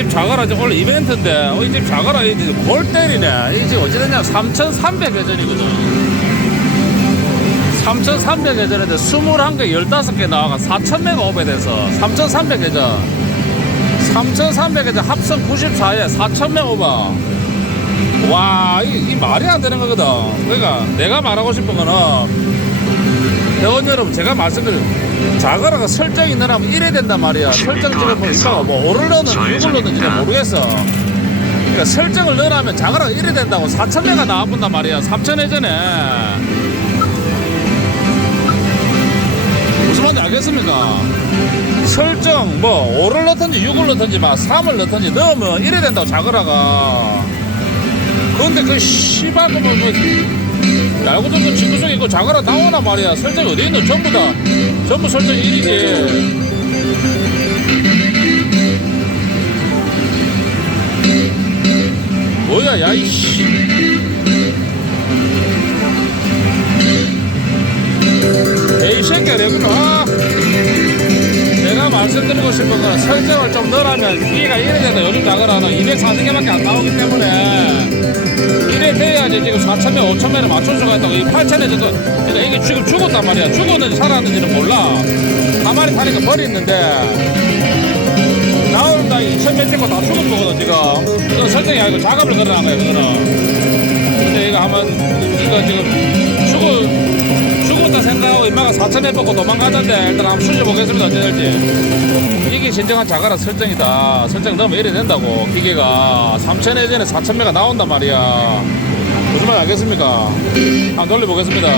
집 자가라 지금 오늘 이벤트인데 어, 이집 자가라 이골 때리네. 이 집 어찌됐냐? 3,300 회전이거든. 3,300 회전인데 21개 15개 나와가 4,000메가 오버돼서 3,300 회전. 3,300 회전 합성 94에 4,000메가 오버 와, 이, 이 말이 안 되는 거거든. 그러니까 내가 말하고 싶은 거는 회원 여러분 제가 말씀드린 자가라가 설정이 늘어나면 이래 된단 말이야. 설정 지금 보니까 뭐 5를 넣는 6을 넣는지 모르겠어. 그러니까 설정을 넣으면 자가라가 이래 된다고 4,000회가 나와본단 말이야. 3,000회 전에. 무슨 말인지 알겠습니까? 설정 뭐 5를 넣든지 6을 넣든지 막 3을 넣든지 넣으면 이래 된다고 자가라가. 근데 그 씨발 그뭐 뭐, 알고 듣는 친구 중에 그 자가라 나오나 말이야. 설정 어디 있노? 전부 다. 전부 설정 1이지. 뭐야 야 이씨. 에이 새끼야 내가 말씀드리고 싶은 건 설정을 좀 넣으라면 기계가 이래 된다. 요즘 자가라는 240개밖에 안 나오기 때문에. 이래 돼야지 지금 4천명 5천명을 맞출 수가 있다고. 이 8천에 저도 그러니까 이게 지금 죽었단 말이야. 죽었는지 살았는지는 몰라. 가만히 타니까 버렸는데. 나온다. 2천 몇 찍고 다 죽은 거거든 지금. 이거 설정이 아니고 작업을 거야 그거는. 근데 이거 하면 이거 지금 죽어 생각하고 임마가 4천에 뽑고 도망가던데 일단 한번 수셔보겠습니다 어찌 될지. 이게 진정한 자가라 설정이다. 설정 넣으면 이래 된다고 기계가. 3천회 전에 4천매가 나온단 말이야. 무슨 말 알겠습니까? 한번 돌려보겠습니다